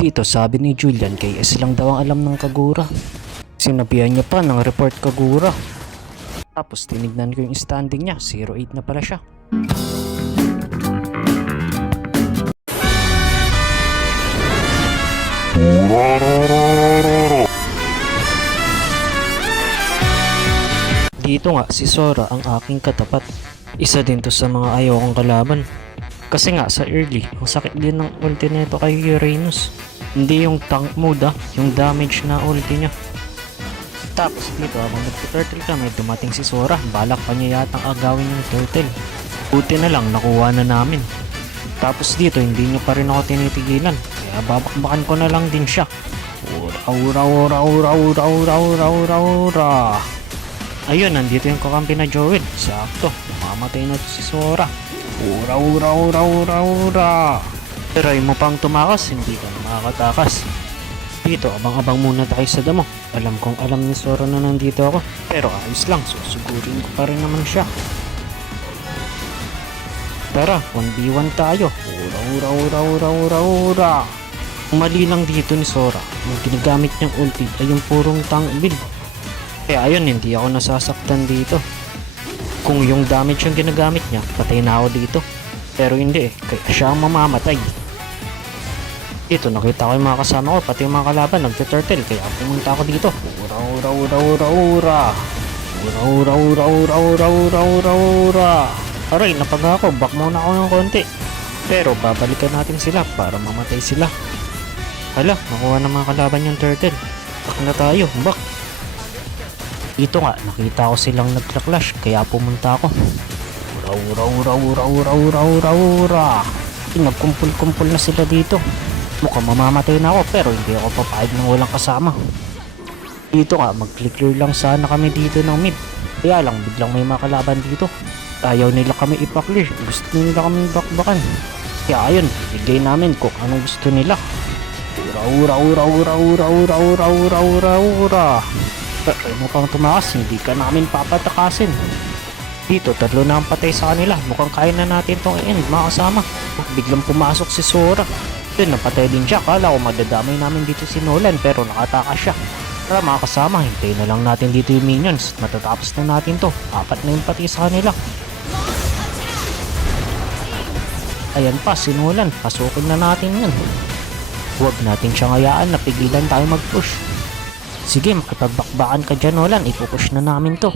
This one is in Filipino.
Dito sabi ni Julian kay S lang daw ang alam ng Kagura. Sinabihan niya pa ng report Kagura. Tapos tinignan ko yung standing niya, 0-8 na pala siya. Dito nga si Sora ang aking katapat. Isa din to sa mga ayaw kong kalaban. Kasi nga sa early, ang sakit din ng ulti nito kay Uranus. Hindi yung tank mode yung damage na ulti niya. Tapos dito habang nagpa-turtle kami, dumating si Sora. Balak pa niya yatang agawin yung turtle. Buti na lang nakuha na namin. Tapos dito hindi niya pa rin ako tinitigilan. Kaya babakbakan ko na lang din siya. Ura ura ura ura ura ura ura ura. Ayun, nandito yung kakampi na Joel. Sakto, mamatay na si Sora. Ura ura ura ura ura. Try mo pang tumakas, hindi ka na makakatakas. Dito, abang-abang muna tayo sa damo. Alam kong alam ni Sora na nandito ako. Pero ayos lang, susugurin ko pa rin naman siya. Tara, 1v1 tayo. Ura ura ura ura ura ura. Ang mali lang dito ni Sora, yung ginagamit niyang ulti ay yung purong tank build. Kaya ayun, hindi ako nasasaktan dito. Kung yung damage yung ginagamit niya, patay na ako dito. Pero hindi kaya siya ang mamamatay. Dito nakita ko yung mga kasama ko, pati yung mga kalaban nagte-turtle, kaya pumunta ako dito. Ura ura ura ura ura. Ura ura ura ura ura ura ura ura. Aray, napag ako, back muna ako ng konti. Pero babalikan natin sila para mamatay sila. Hala, nakuha ng mga kalaban yung turtle. Back na tayo, back. Dito nga, nakita ko silang nagka-clash, kaya pumunta ako. Ura ura ura ura ura ura ura. Nagkumpul-kumpul na sila dito. Mukhang mamamatay na ako, pero hindi ako papayag ng walang kasama. Dito nga, mag-clear lang sana kami dito ng mid. Kaya lang, biglang may mga kalaban dito. Ayaw nila kami ipa-clear, gusto nila kami bakbakan. Kaya ayun, bigay namin kung anong gusto nila. Ura ura ura ura ura ura ura ura ura. Pero mukhang tumakas, hindi ka namin papatakasin. Dito, tatlo na ang patay sa kanila. Mukhang kaya na natin tong i-end, mga kasama. Biglang pumasok si Sora. Yun, napatay din siya. Kala ko madadamay namin dito si Nolan, pero nakatakas siya. Tara mga kasama, hintayin na lang natin dito yung minions. Matatapos na natin to. 4 na yung patay sa kanila. Ayan pa, si Nolan. Pasukin na natin yan. Huwag natin siyang hayaan na pigilan tayo mag-push. Sige, makipagbakbakan ka dyan, Nolan. Ipupush na namin to.